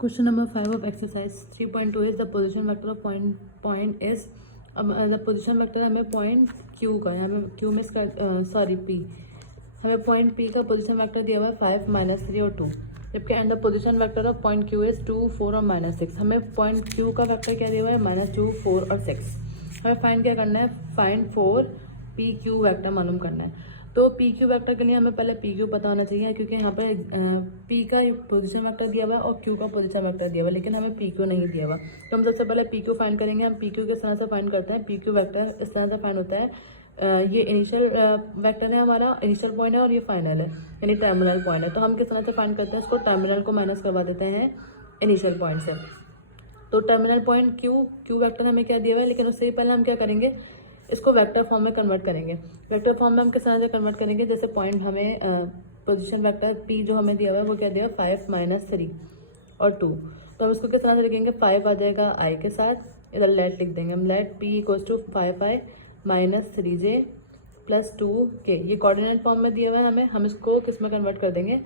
Question number 5 of exercise 3.2 is the position vector of point is the position vector हमें point Q का है, हमें Q में P हमें point P का position vector दिया हुआ है 5 -3 और 2, जबकि and the position vector of point Q is 2 4 और -6। हमें point Q का vector क्या दिया हुआ है -2 4 और 6। हमें find क्या करना है, find for PQ vector मालूम करना है। तो पी क्यू वैक्टर के लिए हमें पहले पी क्यू पता होना चाहिए, क्योंकि यहाँ पर पी का पोजीशन वेक्टर दिया हुआ है और क्यू का पोजीशन वेक्टर दिया हुआ है, लेकिन हमें पी क्यू नहीं दिया हुआ। तो हम सबसे पहले पी क्यू फाइंड करेंगे। हम पी क्यू किस तरह से फाइंड करते हैं, पी क्यू वैक्टर इस तरह से फाइंड होता है। ये इनिशियल वैक्टर है, हमारा इनिशियल पॉइंट है और ये फाइनल है, यानी टर्मिनल पॉइंट है। तो हम किस तरह से फाइंड करते हैं, इसको टर्मिनल को माइनस करवा देते हैं इनिशियल पॉइंट से। तो टर्मिनल पॉइंट क्यू वैक्टर हमें क्या दिया हुआ है, लेकिन उससे पहले हम क्या करेंगे, इसको वेक्टर फॉर्म में कन्वर्ट करेंगे। वेक्टर फॉर्म में हम किस तरह से कन्वर्ट करेंगे, जैसे पॉइंट हमें पोजीशन वेक्टर पी जो हमें दिया हुआ है वो क्या दिया है 5 -3 और 2। तो हम इसको किस तरह से लिखेंगे, 5 आ जाएगा आई के साथ, इधर लेट लिख देंगे हम, let P equals to 5i -3j plus 2k। ये कोऑर्डिनेट फॉर्म में दिया हुआ है हमें, हम इसको किस में कन्वर्ट कर देंगे,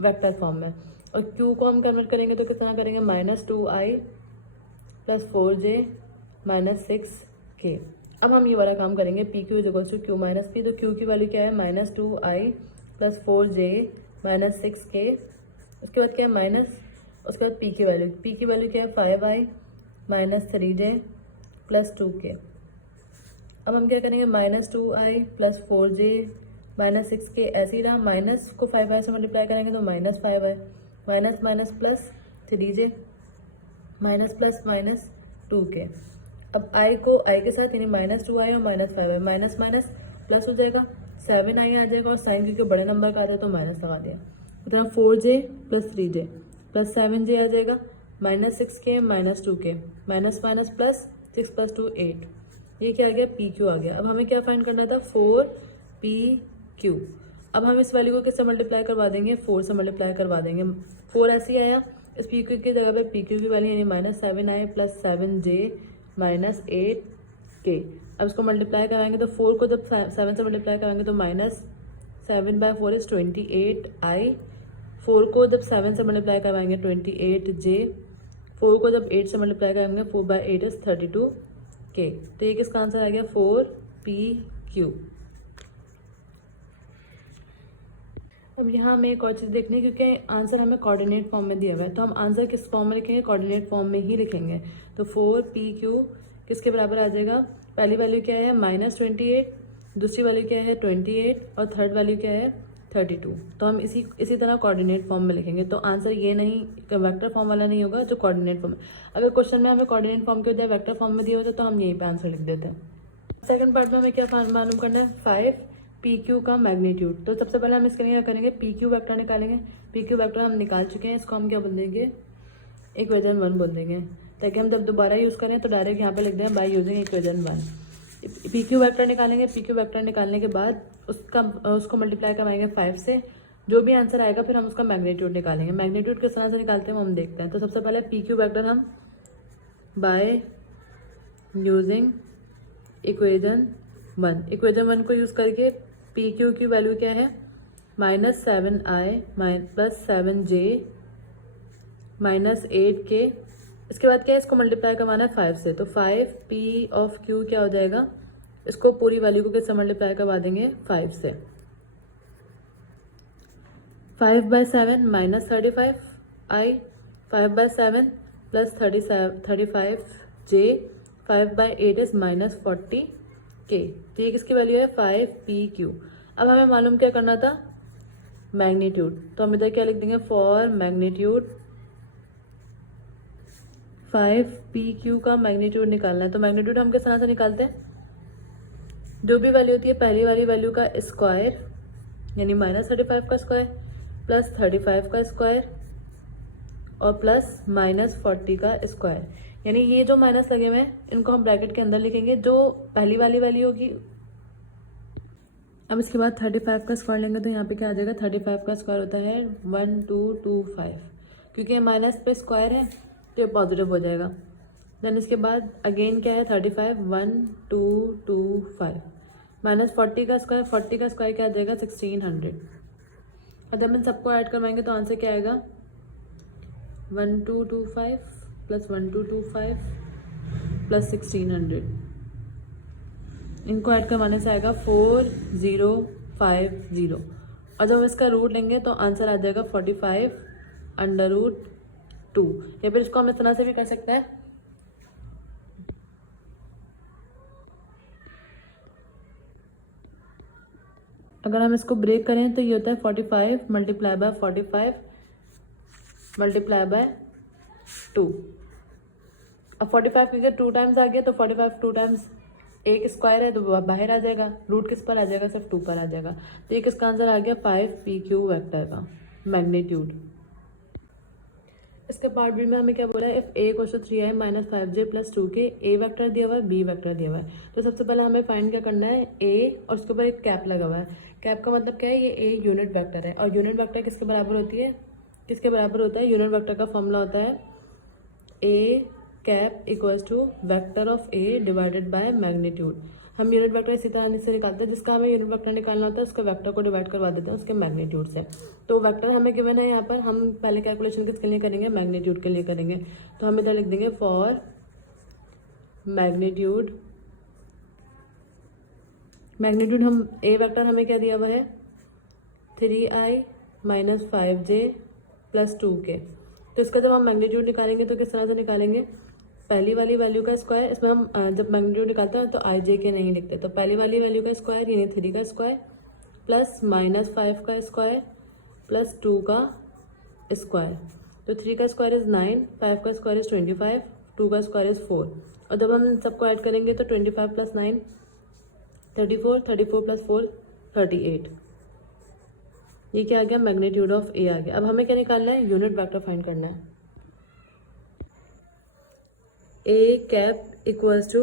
वेक्टर फॉर्म में। और क्यू को हम कन्वर्ट करेंगे तो किस तरह करेंगे, -2i प्लस 4j -6k। अब हम ये वाला काम करेंगे, P Q equals to Q minus P. तो क्यू की वैल्यू क्या है, -2i प्लस 4j -6k। उसके बाद क्या है माइनस, उसके बाद पी की वैल्यू क्या है 5i -3j प्लस 2k। अब हम क्या करेंगे, -2i प्लस 4j -6k ऐसे ही रहा, माइनस को 5i से मल्टीप्लाई करेंगे तो -5i minus minus plus 3j minus plus minus 2k। अब i को i के साथ यानी -2i और -5i, माइनस माइनस प्लस हो जाएगा, 7i आ जाएगा, और साइन क्योंकि बड़े नंबर का आता है तो माइनस लगा दिया। तो 4j plus 3j plus 7j आ जाएगा, -6k -2k minus minus plus 6 plus 2 8। ये क्या आ गया, पी क्यू आ गया। अब हमें क्या फाइंड करना था, 4PQ। अब हम इस वैल्यू को किससे मल्टीप्लाई करवा देंगे, 4 से मल्टीप्लाई करवा देंगे। 4 ऐसे ही आया, इस पी क्यू की जगह पे पी क्यू की वैल्यू यानी -7i प्लस 7j -8k। अब इसको मल्टीप्लाई कराएंगे तो 4 को जब 7 से मल्टीप्लाई कराएंगे तो -7/4 इज 28i। 4 को जब 7 से मल्टीप्लाई करवाएंगे 28j। 4 को जब 8 से मल्टीप्लाई कराएंगे 4/8 इज 32k। तो ये किसका आंसर आ गया, 4PQ। अब यहाँ हमें एक और चीज़ देखनी है, क्योंकि आंसर हमें कोऑर्डिनेट फॉर्म में दिया हुआ है, तो हम आंसर किस फॉर्म में लिखेंगे, कोऑर्डिनेट फॉर्म में ही लिखेंगे। तो 4PQ किसके बराबर आ जाएगा, पहली वैल्यू क्या है -28, दूसरी वैल्यू क्या है 28 और थर्ड वैल्यू क्या है 32। तो हम इसी तरह कोऑर्डिनेट फॉर्म में लिखेंगे। तो आंसर ये नहीं, वेक्टर फॉर्म वाला नहीं होगा जो कोऑर्डिनेट फॉर्म में। अगर क्वेश्चन में हमें कोऑर्डिनेट फॉर्म के बजाय वेक्टर फॉर्म में दिया होता तो हम यहीं पर आंसर लिख देते हैं। सेकंड पार्ट में हमें क्या मालूम करना है, 5PQ का मैग्नीट्यूड। तो सबसे पहले हम इसके लिए क्या करेंगे, PQ वेक्टर निकालेंगे। PQ वेक्टर हम निकाल चुके हैं, इसको हम क्या बोल देंगे, इक्वेशन 1 बोल देंगे, ताकि हम जब दोबारा यूज़ करें तो डायरेक्ट यहाँ पे लिख दें by using equation 1। PQ vector निकालेंगे, PQ वेक्टर निकालने के बाद उसको मल्टीप्लाई करवाएंगे 5 से, जो भी आंसर आएगा फिर हम उसका मैग्नीट्यूड निकालेंगे। मैग्नीट्यूड किस तरह से निकालते हैं वो हम देखते हैं। तो सबसे पहले PQ वेक्टर हम बाय यूजिंग इक्वेशन 1 को यूज़ करके PQ की वैल्यू क्या है, -7i प्लस 7j -8k। इसके बाद क्या है, इसको मल्टीप्लाई करवाना है 5 से, तो 5P ऑफ Q क्या हो जाएगा, इसको पूरी वैल्यू को किससे मल्टीप्लाई करवा देंगे 5 से। 5/7 -35i, 5/7 plus 35j, 5/8 is -40k। तो ये किसकी वैल्यू है 5PQ। अब हमें मालूम क्या करना था, मैग्नीट्यूड। तो हम इधर क्या लिख देंगे, फॉर मैग्नीट्यूड 5PQ का मैग्नीट्यूड निकालना है। तो मैग्नीट्यूड हम किस तरह से निकालते हैं, जो भी वैल्यू होती है पहली वाली वैल्यू का स्क्वायर यानी -35 का स्क्वायर प्लस 35 का स्क्वायर और प्लस -40 का स्क्वायर। यानी ये जो माइनस लगे हुए हैं इनको हम ब्रैकेट के अंदर लिखेंगे, जो पहली वाली वैल्यू होगी। अब इसके बाद 35 का स्क्वायर लेंगे तो यहाँ पे क्या आ जाएगा, 35 का स्क्वायर होता है 1225, क्योंकि ये माइनस पे स्क्वायर है तो ये पॉजिटिव हो जाएगा। देन इसके बाद अगेन क्या है 35 1225 -40 का स्क्वायर, 40 का स्क्वायर क्या आ जाएगा 1600। अब हम इन सबको ऐड करवाएंगे तो आंसर क्या आएगा 1225 प्लस 1225 प्लस 1600, इनको ऐड करवाने से आएगा 4050, और जब हम इसका रूट लेंगे तो आंसर आ जाएगा 45√2, या फिर इसको हम इस तरह से भी कर सकते हैं। अगर हम इसको ब्रेक करें तो ये होता है 45 मल्टीप्लाई बाय 45 मल्टीप्लाई बाय 2। अब 45 क्योंकि 2 टाइम्स आ गया तो 45 2 टाइम्स एक स्क्वायर है तो बाहर आ जाएगा, रूट किस पर आ जाएगा, सिर्फ 2 पर आ जाएगा। तो ये किसका आंसर आ गया 5pq वेक्टर का मैग्नीट्यूड। इसके पार्ट बी में हमें क्या बोला है, if a equals to 3i minus 5j plus 2k, a vector दिया हुआ है, b वेक्टर दिया हुआ है। तो सबसे पहले हमें फाइंड क्या करना है, a और उसके ऊपर एक कैप लगा हुआ है। कैप का मतलब क्या है, ये a यूनिट वेक्टर है, और यूनिट वेक्टर किसके बराबर होती है, किसके बराबर होता है, यूनिट वेक्टर का फॉर्मूला होता है a cap equals to vector of a divided by magnitude. हम यूनिट वेक्टर इसी तरह से निकालते हैं, जिसका हमें यूनिट वेक्टर निकालना होता है उसके वेक्टर को डिवाइड करवा देते हैं उसके मैग्नीट्यूड से। तो वेक्टर हमें गिवन है यहाँ पर, हम पहले कैलकुलेशन किसके लिए करेंगे, मैग्नीट्यूड के लिए करेंगे। तो हम इधर लिख देंगे फॉर मैग्नीट्यूड, मैग्नीट्यूड हम a वेक्टर हमें क्या दिया हुआ है 3i minus 5j plus 2k। तो इसका जब हम मैग्नीट्यूड निकालेंगे तो किस तरह से निकालेंगे, पहली वाली वैल्यू का स्क्वायर, इसमें हम जब मैग्नीट्यूड निकालते हैं तो आई जे के नहीं लिखते, तो पहली वाली वैल्यू का स्क्वायर यानी 3 का स्क्वायर प्लस माइनस 5 का स्क्वायर प्लस 2 का स्क्वायर। तो 3 का स्क्वायर इज 9, 5 का स्क्वायर इज 25, 2 का स्क्वायर इज 4, और जब हम सबको ऐड करेंगे तो 25 प्लस 9 34, 34 प्लस 4 38। ये क्या आ गया, मैग्नीट्यूड ऑफ ए आ गया। अब हमें क्या निकालना है, यूनिट वेक्टर फाइंड करना है। A cap equals to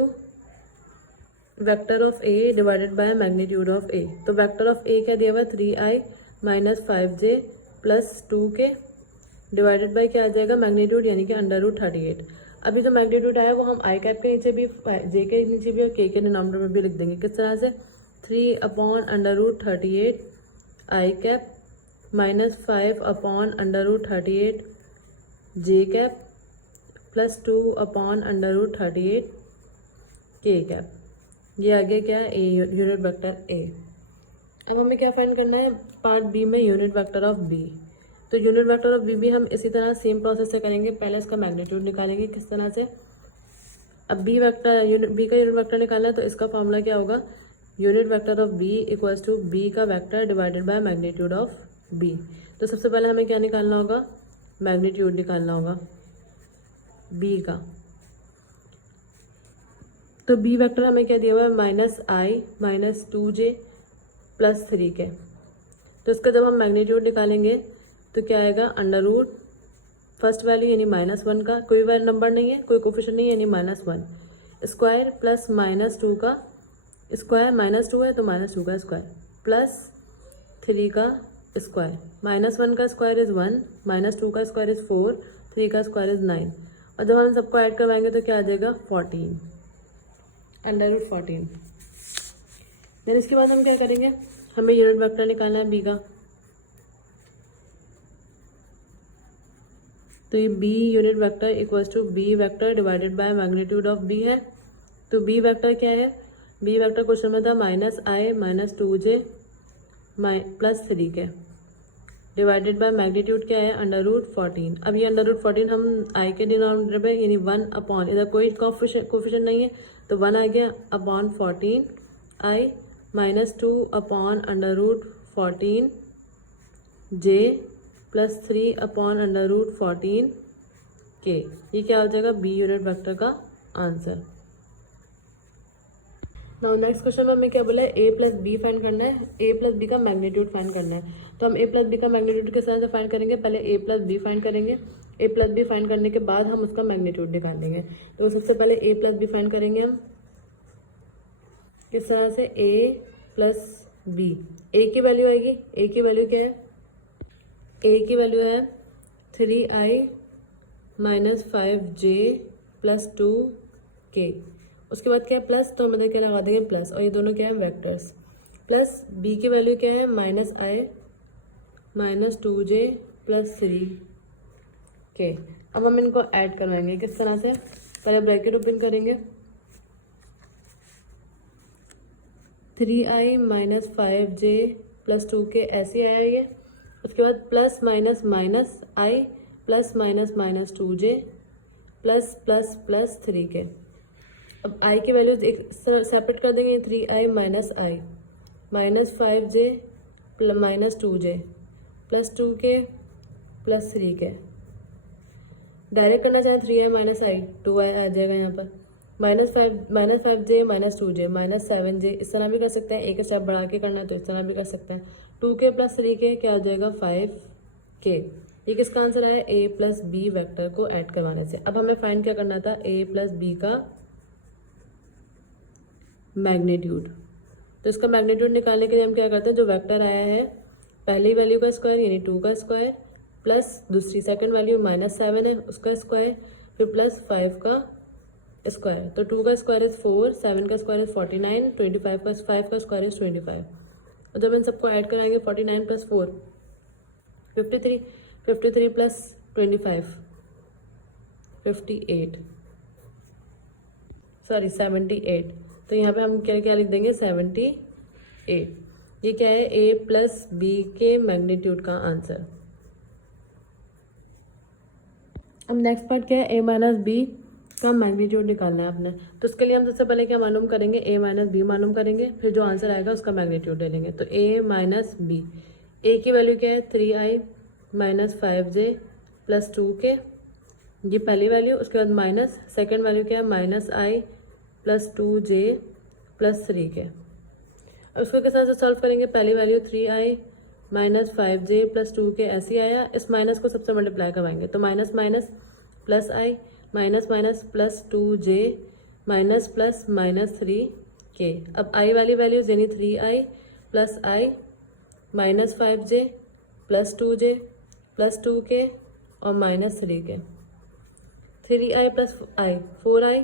vector of a divided by magnitude of a. तो वेक्टर ऑफ ए क्या दिया हुआ है 3i minus 5j plus 2k divided by क्या आ जाएगा मैग्नीट्यूड यानी कि √38। अभी जो मैग्नीट्यूड आया वो हम आई कैप के नीचे भी, जे के नीचे भी और के डिनोमिनेटर में भी लिख देंगे। किस तरह से, 3/√38 आई कैप माइनस 5/√38 जे कैप प्लस 2/√38 के कैप। ये आगे क्या है, ए यूनिट वेक्टर ए। अब हमें क्या फाइंड करना है, पार्ट बी में यूनिट वेक्टर ऑफ बी। तो यूनिट वेक्टर ऑफ बी भी हम इसी तरह सेम प्रोसेस से करेंगे। पहले इसका मैग्नीट्यूड निकालेंगे, किस तरह से, अब बी वेक्टर बी का यूनिट वेक्टर निकालना है तो इसका फॉर्मूला क्या होगा, unit vector of b equals to b का vector divided by magnitude of b. तो सबसे पहले हमें क्या निकालना होगा, मैग्नीट्यूड निकालना होगा बी का। तो बी वेक्टर हमें क्या दिया हुआ है, -i minus 2j plus 3k। तो इसका जब हम मैग्नीट्यूड निकालेंगे तो क्या आएगा, अंडर रूट फर्स्ट वैल्यू यानी -1 का, कोई वैल्यू नंबर नहीं है, कोई कोफिशिएंट नहीं है यानी -1 स्क्वायर प्लस -2 का स्क्वायर, -2 है तो -2 का स्क्वायर प्लस 3 का स्क्वायर, -1 का स्क्वायर इज 1, -2 का स्क्वायर इज 4, 3 का स्क्वायर इज 9, और जब हम सबको ऐड करवाएंगे तो क्या आ जाएगा 14, अंडर रूट 14। फिर इसके बाद हम क्या करेंगे, हमें यूनिट वेक्टर निकालना है बी का। तो ये B unit vector equals to B vector divided by magnitude of B है। तो बी वेक्टर क्या है, बी वेक्टर क्वेश्चन में था -i minus 2j plus 3k divided by magnitude क्या है, अंडर रूट 14। अब ये अंडर रूट 14 हम i के डिनोमिनेटर पे यानी 1 अपॉन, इधर कोई कोफिशिएंट नहीं है तो 1 आ गया upon 14 i minus 2 upon under root 14 j plus 3 upon under root 14 k। ये क्या हो जाएगा, बी यूनिट वेक्टर का आंसर। नाउ नेक्स्ट क्वेश्चन में हमें क्या बोला है, a प्लस बी फाइंड करना है, a प्लस बी का मैग्नीट्यूड फाइंड करना है। तो हम a प्लस बी का मैग्नीट्यूड किस तरह से फाइंड करेंगे, पहले a प्लस बी फाइंड करेंगे, a प्लस बी फाइंड करने के बाद हम उसका मैग्नीट्यूड निकालेंगे। तो सबसे पहले a प्लस बी फाइंड करेंगे हम किस तरह से, a प्लस बी, a की वैल्यू आएगी, a की वैल्यू क्या है, a की वैल्यू है 3i minus 5j plus 2k। उसके बाद क्या है प्लस, तो हम इधर क्या लगा देंगे प्लस, और ये दोनों क्या है वेक्टर्स। प्लस b की वैल्यू क्या है, -i माइनस 2j प्लस 3 के। अब हम इनको ऐड करवाएंगे किस तरह से, पहले ब्रैकेट ओपन करेंगे, 3i minus 5j plus 2k ऐसे आया ये। उसके बाद plus minus minus i plus minus minus 2j plus plus plus 3k। अब i की वैल्यूज एक सेपरेट कर देंगे, 3i minus i minus 5j minus 2j plus 2k plus 3k। Direct करना चाहें 3i माइनस आई 2i आ जाएगा यहाँ पर, minus 5j minus 2j minus 7j, इस तरह भी कर सकते हैं। एक स्टेप बढ़ा के करना है तो इस तरह भी कर सकते हैं। 2k प्लस 3k क्या आ जाएगा 5k। ये किसका आंसर आया, a प्लस बी वैक्टर को ऐड करवाने से। अब हमें फाइंड क्या करना था, a प्लस बी का मैग्नीट्यूड। तो इसका मैग्नीट्यूड निकालने के लिए हम क्या करते हैं, जो वेक्टर आया है पहली वैल्यू का स्क्वायर यानी 2 का स्क्वायर प्लस दूसरी सेकंड वैल्यू माइनस 7 है उसका स्क्वायर फिर प्लस 5 का स्क्वायर। तो 2 का स्क्वायर इज 4, 7 का स्क्वायर इज 49, 25 का 5 का स्क्वायर इज 25। और जब इन सबको ऐड कराएंगे 49 प्लस 4 53, 53 प्लस 25 58, सॉरी 78। तो यहाँ पे हम क्या क्या लिख देंगे 78। ये क्या है, a प्लस बी के मैग्नीट्यूड का आंसर। अब नेक्स्ट पार्ट क्या है, a माइनस बी का मैग्नीट्यूड निकालना है अपने। तो उसके लिए हम सबसे पहले क्या मालूम करेंगे, a माइनस बी मालूम करेंगे, फिर जो आंसर आएगा उसका मैग्नीट्यूड ले लेंगे। तो a माइनस बी, a की वैल्यू क्या है 3i minus 5j plus 2k, ये पहली वैल्यू। उसके बाद माइनस सेकेंड वैल्यू क्या है minus i plus 2j plus 3k। अब उसको किस तरह से सॉल्व करेंगे, पहली value 3i minus 5j plus 2k ऐसे आया, इस माइनस को सबसे मल्टीप्लाई करवाएंगे तो minus minus plus i minus minus plus 2j minus plus minus 3k। अब i वाली वैल्यूज यानी 3i plus i minus 5j plus 2j plus 2k और minus 3k। 3i plus i 4i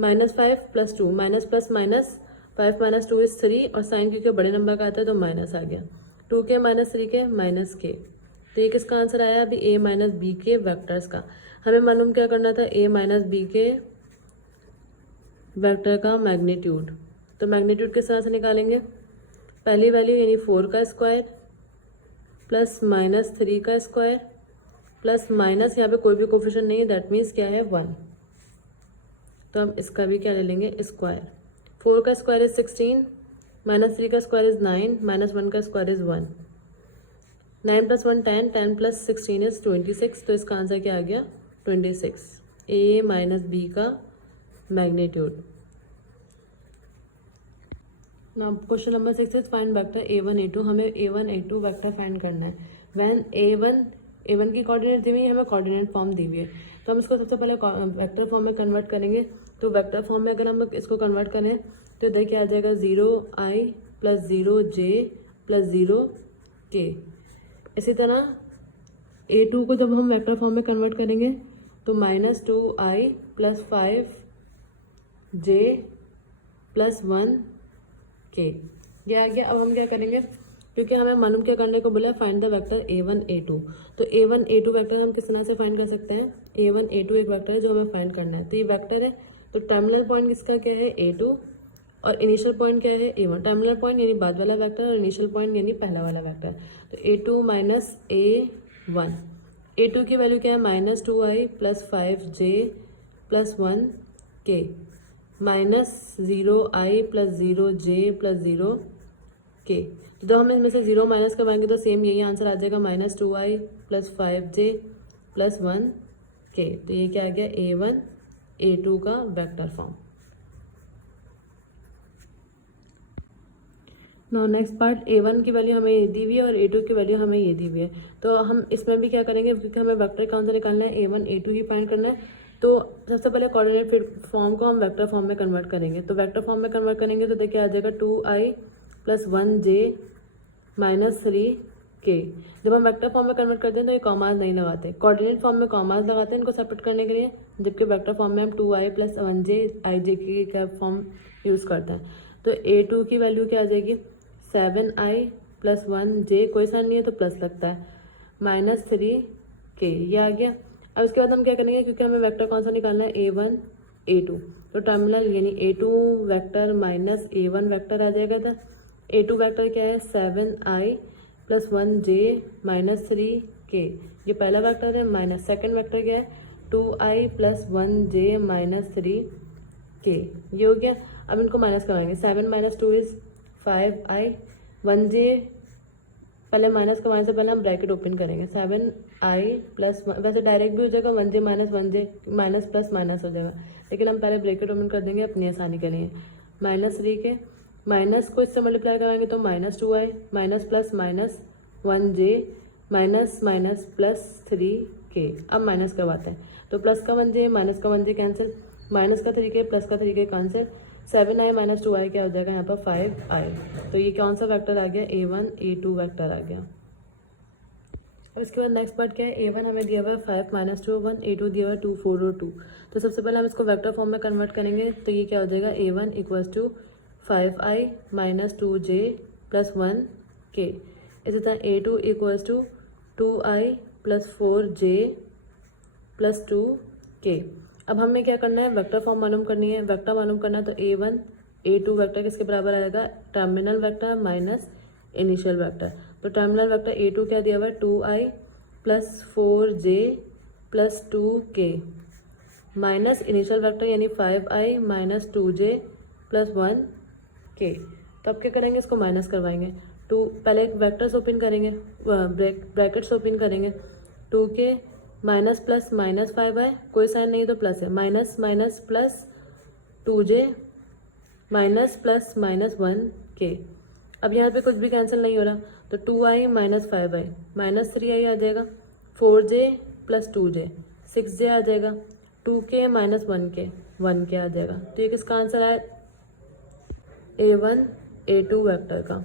minus 5 plus 2 minus plus minus 5 minus 2 is 3 और sign क्योंकि बड़े number का आता है तो माइनस आ गया, 2k minus 3k minus k। तो ये किसका आंसर आया अभी, a माइनस बी के वेक्टर्स का। हमें मालूम क्या करना था, a माइनस बी के वेक्टर का मैग्नीट्यूड। तो मैग्नीट्यूड किस तरह से निकालेंगे, पहली वैल्यू यानी 4 का स्क्वायर प्लस माइनस 3 का स्क्वायर प्लस माइनस यहाँ पे कोई भी कोफिशिएंट नहीं है दैट मीन्स क्या है 1, तो हम इसका भी क्या ले लेंगे स्क्वायर। 4 का स्क्वायर इज 16 माइनस 3 का स्क्वायर इज 9 माइनस 1 का square is 1, 9 plus 1 10, 10 plus 16 is 26। तो इसका आंसर क्या आ गया 26, a माइनस बी का magnitude. Now question number 6 is find vector a1 a2। हमें a1 a2 वेक्टर फाइंड करना है। व्हेन a1 की कोऑर्डिनेट दी हुई है, हमें कोऑर्डिनेट फॉर्म दी हुई है, तो हम इसको सबसे पहले वेक्टर फॉर्म में कन्वर्ट करेंगे। तो वेक्टर फॉर्म में अगर हम इसको कन्वर्ट करें तो इधर क्या आ जाएगा 0i plus 0j plus 0k। इसी तरह a2 को जब हम वेक्टर फॉर्म में कन्वर्ट करेंगे तो minus 2i plus 5j plus 1k ये आ गया। अब हम क्या करेंगे, क्योंकि हमें मालूम क्या करने को बोला है, find the vector a1 a2। तो a1 a2 वेक्टर हम किस तरह से फाइंड कर सकते हैं, a1 a2 एक वेक्टर है जो हमें फाइंड करना है। तो ये वेक्टर है, तो टर्मिनल पॉइंट किसका क्या है a2 और इनिशियल पॉइंट क्या है a1। टर्मिनल पॉइंट यानी बाद वाला वेक्टर और इनिशियल पॉइंट यानी पहला वाला वेक्टर। तो a2 माइनस a1, a2 की वैल्यू क्या है minus 2i plus 5j plus 1k minus 0i plus 0j plus 0k। तो जब हम इसमें से 0 माइनस करवाएंगे तो सेम यही आंसर आ जाएगा minus 2i plus 5j plus 1k। तो ये क्या आ गया a1 a2 का vector form. No next part, a1 की वैल्यू हमें ये दी हुई है और a2 की वैल्यू हमें ये दी हुई है। तो हम इसमें भी क्या करेंगे, क्योंकि हमें वेक्टर कौन सा निकालना है a1 a2 ही फाइंड करना है। तो सबसे पहले कोऑर्डिनेट फॉर्म को हम वेक्टर फॉर्म में कन्वर्ट करेंगे। तो वेक्टर फॉर्म में कन्वर्ट करेंगे तो देखिए आ जाएगा 2i plus 1j minus 3k। जब हम वेक्टर फॉर्म में कन्वर्ट करते हैं तो ये कॉमास नहीं लगाते, कोऑर्डिनेट फॉर्म में कॉमास लगाते हैं इनको सेपरेट करने के लिए, जबकि वेक्टर फॉर्म में हम 2i प्लस 1j ij का फॉर्म यूज़ करते हैं। तो a2 की वैल्यू क्या आ जाएगी 7i प्लस 1j, कोई साइन नहीं है तो प्लस लगता है, माइनस 3k ये आ गया। अब इसके बाद हम क्या करेंगे, क्योंकि हमें वेक्टर कौन सा निकालना है, A1 A2, तो टर्मिनल यानी A2 vector minus A1 vector आ जाएगा था। A2 वेक्टर क्या है, 7i plus 1j minus 3k, ये पहला वेक्टर है। माइनस सेकेंड वेक्टर क्या है, 2i plus 1j minus 3k, ये हो गया। अब इनको माइनस करवाएंगे, 7 माइनस 2 इज 5i, 1j पहले माइनस करवाने से पहले हम ब्रैकेट ओपन करेंगे, 7i प्लस, वैसे डायरेक्ट भी हो जाएगा 1j minus 1j minus plus minus हो जाएगा, लेकिन हम पहले ब्रैकेट ओपन कर देंगे अपनी आसानी के लिए। माइनस 3k, माइनस को इससे मल्टीप्लाई कराएंगे तो minus 2i minus plus minus 1j minus minus plus 3k। अब माइनस करवाते हैं, तो प्लस का 1j माइनस का 1j कैंसिल, माइनस का 3k प्लस का 3k cancel, 7i minus 2i क्या हो जाएगा यहाँ पर 5i। तो ये कौन सा वेक्टर आ गया, A1 A2 वेक्टर आ गया। अब इसके बाद नेक्स्ट पार्ट क्या है, A1 हमें दिया हुआ है 5 माइनस 2 1, A2 दिया हुआ है 2 4 और 2। तो सबसे पहले हम इसको वेक्टर फॉर्म में कन्वर्ट करेंगे, तो ये क्या हो जाएगा, A1 equals to 5i minus 2j plus 1k, इसी तरह A2 equals to 2i plus 4j plus 2k। अब हमें क्या करना है, वेक्टर फॉर्म मालूम करनी है। वेक्टर मालूम करना है तो A1 A2 वेक्टर किसके बराबर आएगा, terminal vector minus initial vector. तो टर्मिनल वेक्टर A2 क्या दिया हुआ है, 2i plus 4j plus 2k minus initial vector यानी 5i minus 2j plus 1k। तो अब क्या करेंगे, इसको माइनस करवाएंगे। पहले एक वेक्टर्स ओपन करेंगे, ब्रैकेट्स ओपन करेंगे, 2k minus plus minus 5i, कोई साइन नहीं तो प्लस है, minus minus plus 2j minus plus minus 1k। अब यहाँ पे कुछ भी कैंसिल नहीं हो रहा, तो 2i minus 5i minus 3i आ जाएगा, 4j प्लस 2j 6j आ जाएगा, 2k माइनस 1k आ जाएगा। तो ये किसका आंसर है, A1 A2 वेक्टर का।